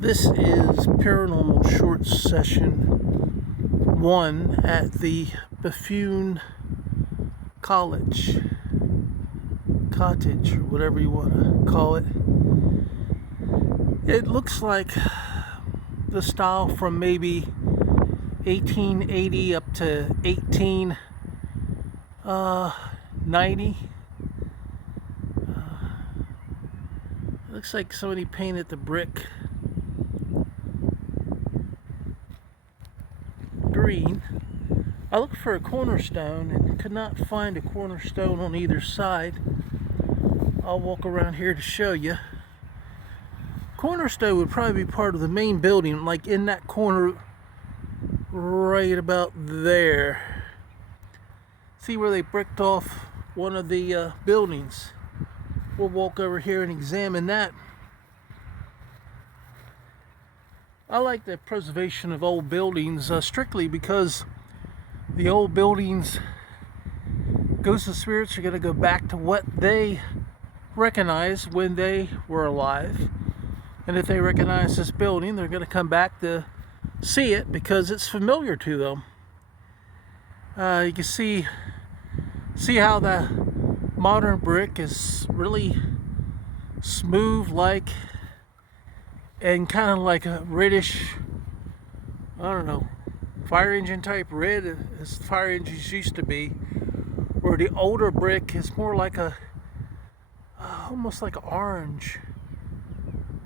This is Paranormal Short Session 1 at the Bethune Cottage, or whatever you want to call it. It looks like the style from maybe 1880 up to 1890. It looks like somebody painted the brick green. I looked for a cornerstone and could not find a cornerstone on either side. I'll walk around here to show you. Cornerstone would probably be part of the main building, like in that corner right about there. See where they bricked off one of the buildings. We'll walk over here and examine that. I like the preservation of old buildings strictly because the old buildings, ghosts and spirits are going to go back to what they recognized when they were alive. And if they recognize this building, they're going to come back to see it because it's familiar to them. You can see how the modern brick is really smooth, and kind of like a reddish, I don't know, fire engine type red as fire engines used to be. Or the older brick is more like almost like orange,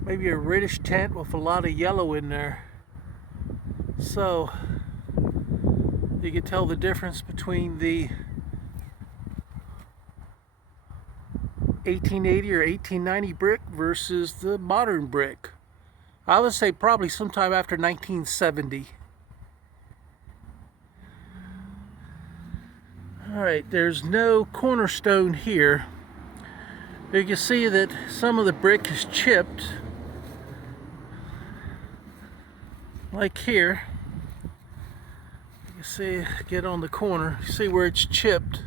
maybe a reddish tint with a lot of yellow in there. So you can tell the difference between the 1880 or 1890 brick versus the modern brick. I would say probably sometime after 1970. Alright, there's no cornerstone here. You can see that some of the brick is chipped. Like here. You can see, get on the corner, you see where it's chipped.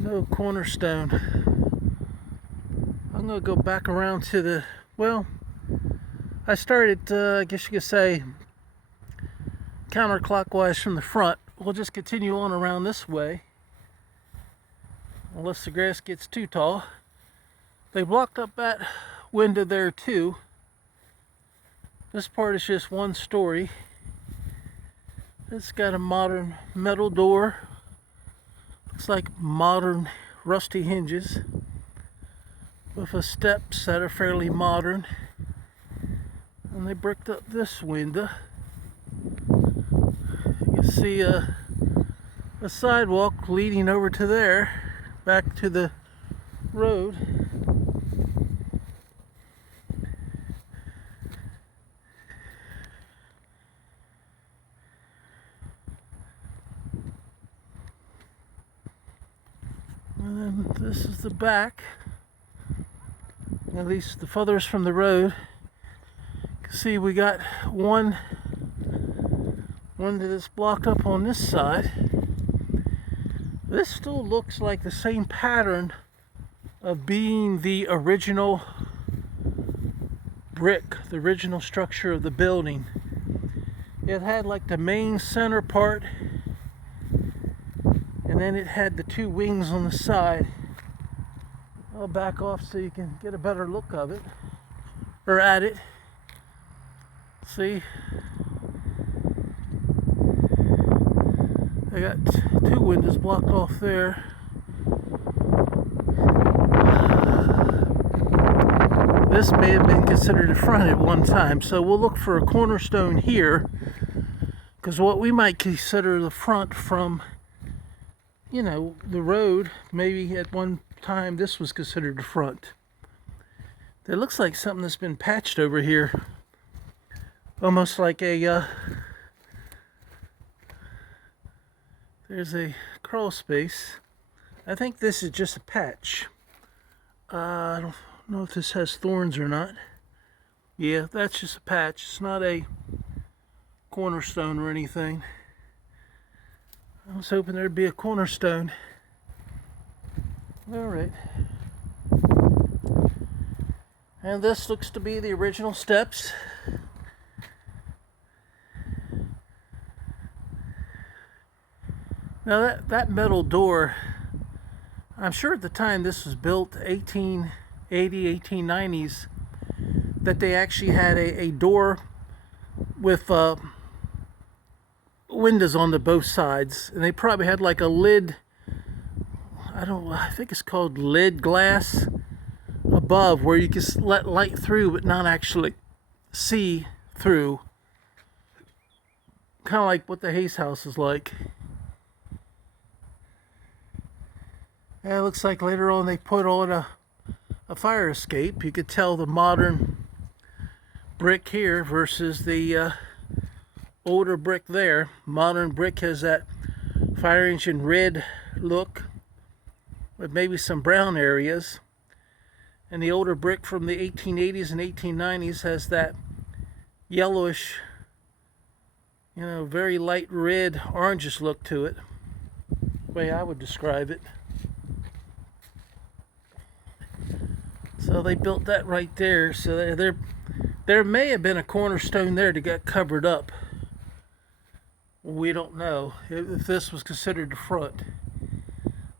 No cornerstone. I'm going to go back around to the, well, I started, I guess you could say, counterclockwise from the front. We'll just continue on around this way, unless the grass gets too tall. They blocked up that window there too. This part is just one story. It's got a modern metal door. Looks like modern rusty hinges with the steps that are fairly modern. And they bricked up this window. You can see a sidewalk leading over to there, back to the road. And then this is the back, at least the furthest from the road. You can see we got one that is blocked up on this side. This still looks like the same pattern of being the original brick, the original structure of the building. It had like the main center part, and then it had the two wings on the side. I'll back off so you can get a better look of it, or at it. See? I got two windows blocked off there. This may have been considered a front at one time, so we'll look for a cornerstone here, because what we might consider the front from, you know, the road, maybe at one time this was considered the front. It looks like something that's been patched over here, almost like a there's a crawl space. I think this is just a patch. I don't know if this has thorns or not. Yeah, that's just a patch. It's not a cornerstone or anything. I was hoping there'd be a cornerstone. All right. And this looks to be the original steps. Now that metal door, I'm sure at the time this was built 1880, 1890s, that they actually had a door with windows on the both sides, and they probably had like a lid. I think it's called lid glass above, where you can let light through but not actually see through, kind of like what the Hayes house is like. And it looks like later on they put on a fire escape. You could tell the modern brick here versus the older brick there. Modern brick has that fire engine red look with maybe some brown areas, and the older brick from the 1880s and 1890s has that yellowish, very light red, orangish look to it, the way I would describe it. So they built that right there. So there may have been a cornerstone there that got covered up. We don't know if this was considered the front.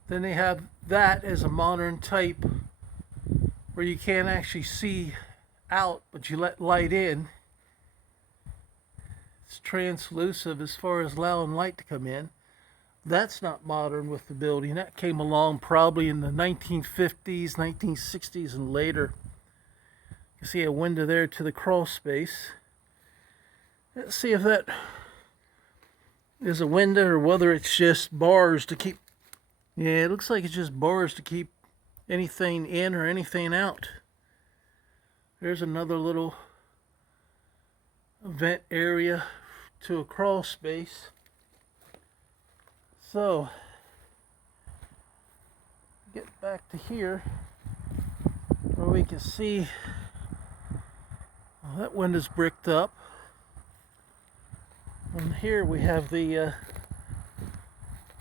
Then they have that as a modern type where you can't actually see out, but you let light in. It's translucent as far as allowing light to come in. That's not modern with the building. That came along probably in the 1950s, 1960s, and later. You see a window there to the crawl space. Let's see if that is a window or whether it's just bars to keep. Yeah, it looks like it's just bars to keep anything in or anything out. There's another little vent area to a crawl space. So, get back to here where we can see that window's bricked up. And here we have the,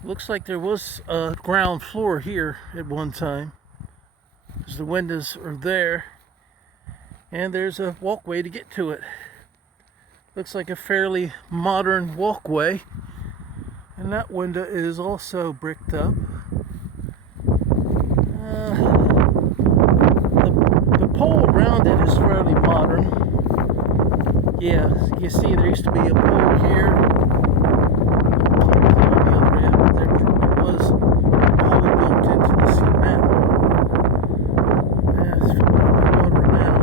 looks like there was a ground floor here at one time, because the windows are there, and there's a walkway to get to it. Looks like a fairly modern walkway. And that window is also bricked up. The pole around it is fairly modern. Yeah, you see there used to be a pole here. On the other end, but there probably was a pole built into the cement. Yeah, it's filling with water now.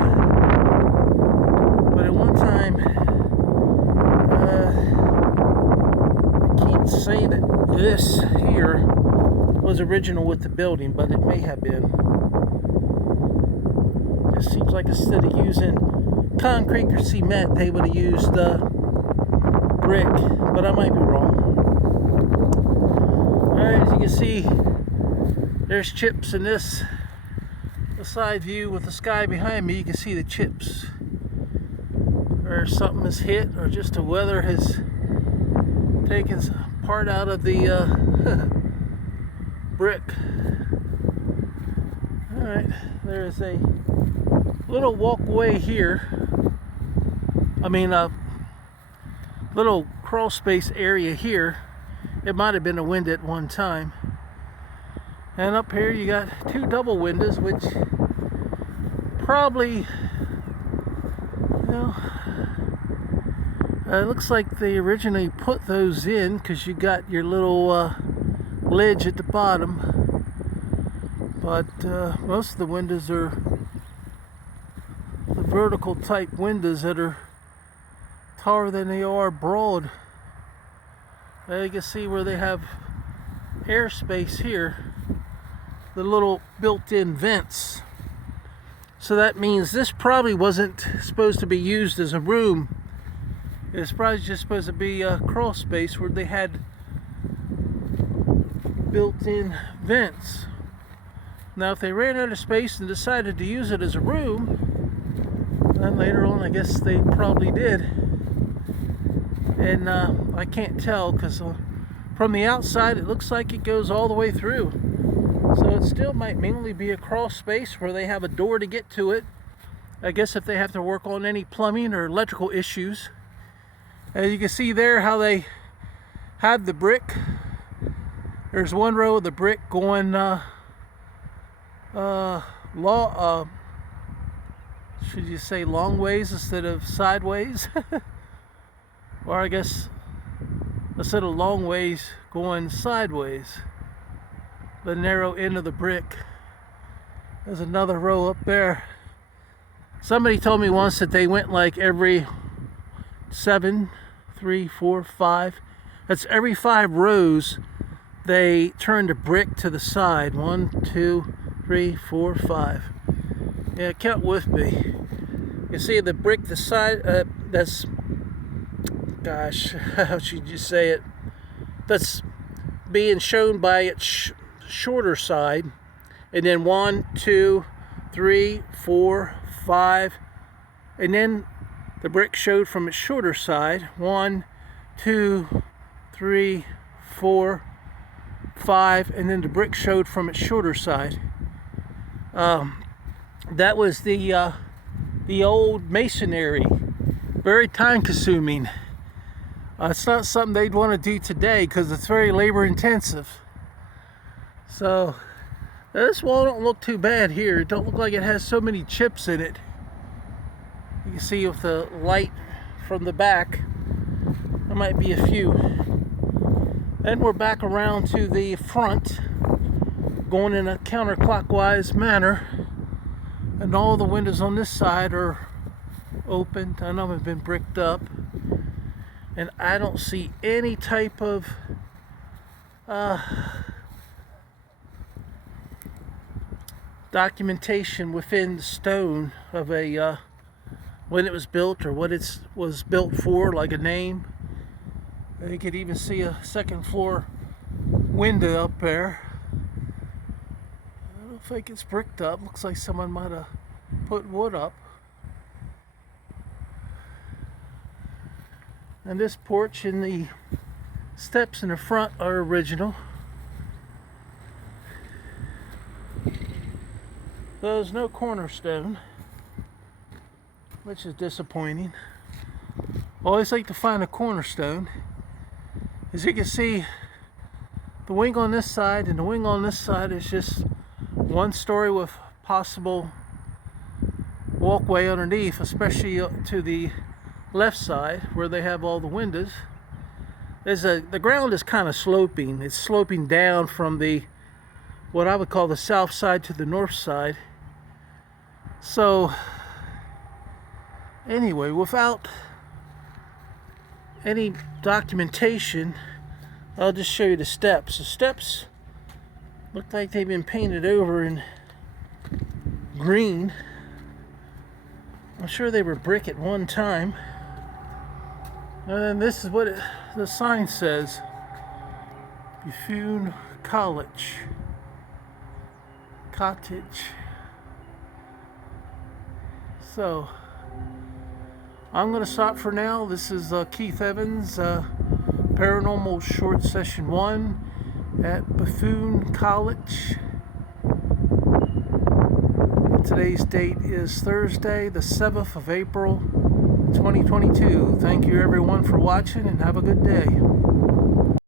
But at one time, say that this here was original with the building, but it may have been. It seems like instead of using concrete or cement, they would have used brick, but I might be wrong. Alright, as you can see, there's chips in this. The side view with the sky behind me, you can see the chips. Or something has hit, or just the weather has taken part out of the brick. Alright, there's a little walkway here. I mean, a little crawl space area here. It might have been a window at one time. And up here you got two double windows, which probably, it looks like they originally put those in because you got your little ledge at the bottom, but most of the windows are the vertical type windows that are taller than they are broad. You can see where they have airspace here, the little built-in vents. So that means this probably wasn't supposed to be used as a room. It's probably just supposed to be a crawl space where they had built-in vents. Now if they ran out of space and decided to use it as a room, then later on I guess they probably did. And I can't tell because from the outside it looks like it goes all the way through. So it still might mainly be a crawl space where they have a door to get to it. I guess if they have to work on any plumbing or electrical issues. As you can see there how they have the brick. There's one row of the brick going should you say long ways instead of sideways? Or I guess instead of long ways going sideways. The narrow end of the brick. There's another row up there. Somebody told me once that they went like every 7, 3, 4, 5. That's every 5 rows they turned a brick to the side. 1, 2, 3, 4, 5. Yeah, count with me. You see the brick, the side, that's, gosh, how should you say it? That's being shown by its shorter side. And then 1, 2, 3, 4, 5. And then the brick showed from its shorter side. 1, 2, 3, 4, 5. And then the brick showed from its shorter side. That was the old masonry. Very time consuming. It's not something they'd want to do today because it's very labor intensive. So this wall don't look too bad here. It don't look like it has so many chips in it. You can see with the light from the back, there might be a few. Then we're back around to the front, going in a counterclockwise manner. And all the windows on this side are open. None of them have been bricked up. And I don't see any type of documentation within the stone of a when it was built or what it was built for, like a name. You could even see a second floor window up there. I don't think it's bricked up. Looks like someone might have put wood up. And this porch and the steps in the front are original. There's no cornerstone, which is disappointing. I always like to find a cornerstone. As you can see, the wing on this side and the wing on this side is just one story with possible walkway underneath, especially to the left side where they have all the windows. The ground is kind of sloping. It's sloping down from the what I would call the south side to the north side. So anyway, without any documentation, I'll just show you the steps. The steps look like they've been painted over in green. I'm sure they were brick at one time. And then this is what the sign says. Bethune Cottage. So, I'm going to stop for now. This is Keith Evans, Paranormal Short Session 1 at Bethune Cottage. Today's date is Thursday, the 7th of April, 2022. Thank you everyone for watching and have a good day.